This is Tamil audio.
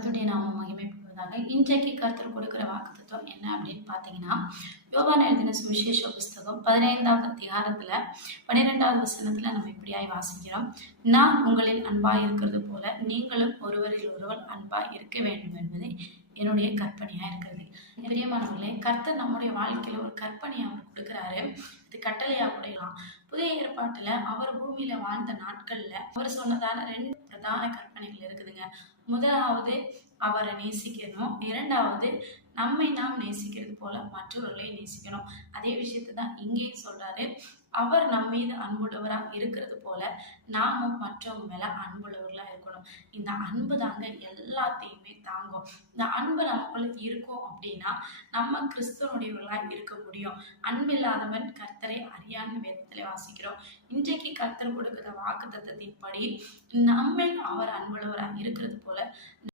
கர்த்தருடைய நாமம் மகிமைப்படுவதாக. இன்றைக்கு கர்த்தர் கொடுக்கிற வாக்குத்தத்தம் என்ன அப்படின்னு பார்த்தீங்கன்னா, யோவான் எழுதின சுவிசேஷ புஸ்தகம் 15வது அதிகாரத்துல 12வது வசனத்துல நம்ம இப்படியாய் வாசிக்கிறோம். நான் உங்களில் அன்பாய் இருக்கிறது போல நீங்களும் ஒருவரில் ஒருவர் அன்பாய் இருக்க வேண்டும் என்பது என்னுடைய கற்பனையா இருக்கிறது. பிரியமானவர்களே, கர்த்தர் நம்முடைய வாழ்க்கையில ஒரு கற்பனையை அவர் கொடுக்கிறாரு. இது கட்டளையா கூடலாம். புதிய ஏற்பாட்டுல அவர் பூமியில வாழ்ந்த நாட்கள்ல அவர் சொன்னதான 2 பிரதான கற்பனைகள் இருக்குதுங்க. முதலாவது அவரை நேசிக்கணும், இரண்டாவது நம்மை நாம் நேசிக்கிறது போல மற்றவர்களை நேசிக்கணும். அதே விஷயத்தை தான் இங்கேயும் சொல்றாரு. அவர் நம் மீது அன்புள்ளவரா இருக்கிறது போல நாமும் மற்றவங்க மேல அன்புள்ளவர்களா இருக்கணும். இந்த அன்பு தாங்க எல்லாத்தையுமே தாங்கும். இந்த அன்பு நமக்குள்ள இருக்கும் அப்படின்னா நம்ம கிறிஸ்துவனுடையவர்களா இருக்க முடியும். அன்பில்லாதவன் கர்த்தரை அறியான்னு வேதத்திலே வாசிக்கிறோம். இன்றைக்கு கர்த்தர் கொடுக்கிற வாக்குத்தத்தத்தின்படி நம்மில் அவர் அன்புள்ளவரா இருக்கிறது போல